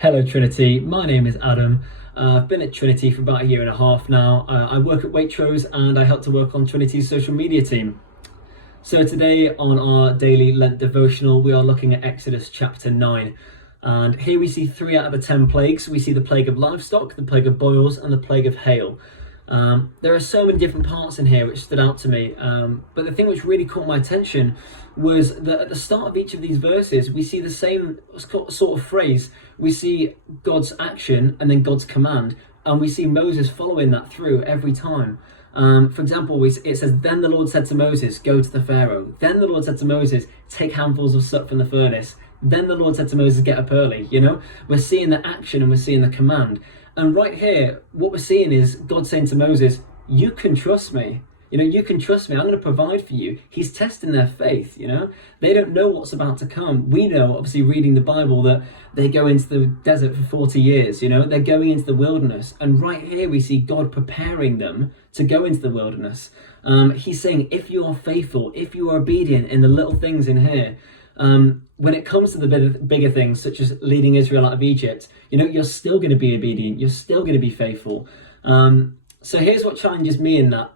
Hello Trinity, my name is Adam. I've been at Trinity for about a year and a half now. I work at Waitrose and I help to work on Trinity's social media team. So today on our daily Lent devotional, we are looking at Exodus chapter 9. And here we see 3 out of the 10 plagues. We see the plague of livestock, the plague of boils, and the plague of hail. There are so many different parts in here which stood out to me, but the thing which really caught my attention was that at the start of each of these verses we see the same sort of phrase. We see God's action and then God's command, and we see Moses following that through every time. For example, it says, "Then the Lord said to Moses, go to the Pharaoh. Then the Lord said to Moses, take handfuls of soot from the furnace. Then the Lord said to Moses, get up early." We're seeing the action and we're seeing the command. And right here, what we're seeing is God saying to Moses, you can trust me. You can trust me. I'm going to provide for you. He's testing their faith. They don't know what's about to come. We know, obviously, reading the Bible, that they go into the desert for 40 years. They're going into the wilderness. And right here, we see God preparing them to go into the wilderness. He's saying, if you are faithful, if you are obedient in the little things in here, when it comes to the bigger things, such as leading Israel out of Egypt, you're still going to be obedient. You're still going to be faithful. So here's what challenges me in that,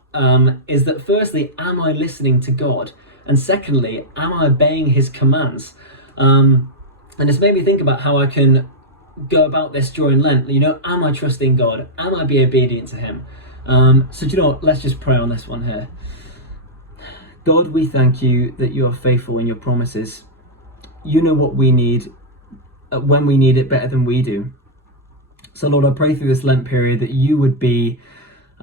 is that firstly, am I listening to God? And secondly, am I obeying his commands? And it's made me think about how I can go about this during Lent. Am I trusting God? Am I being obedient to him? So do you know what? Let's just pray on this one here. God, we thank you that you are faithful in your promises. You know what we need when we need it better than we do. So Lord, I pray through this Lent period that you would be,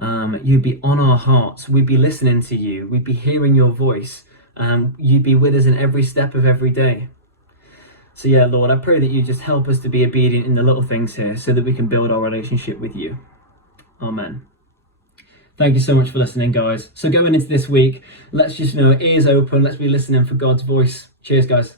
you'd be on our hearts. We'd be listening to you. We'd be hearing your voice. You'd be with us in every step of every day. So yeah, Lord, I pray that you just help us to be obedient in the little things here so that we can build our relationship with you. Amen. Thank you so much for listening, guys. So going into this week, let's just ears open. Let's be listening for God's voice. Cheers, guys.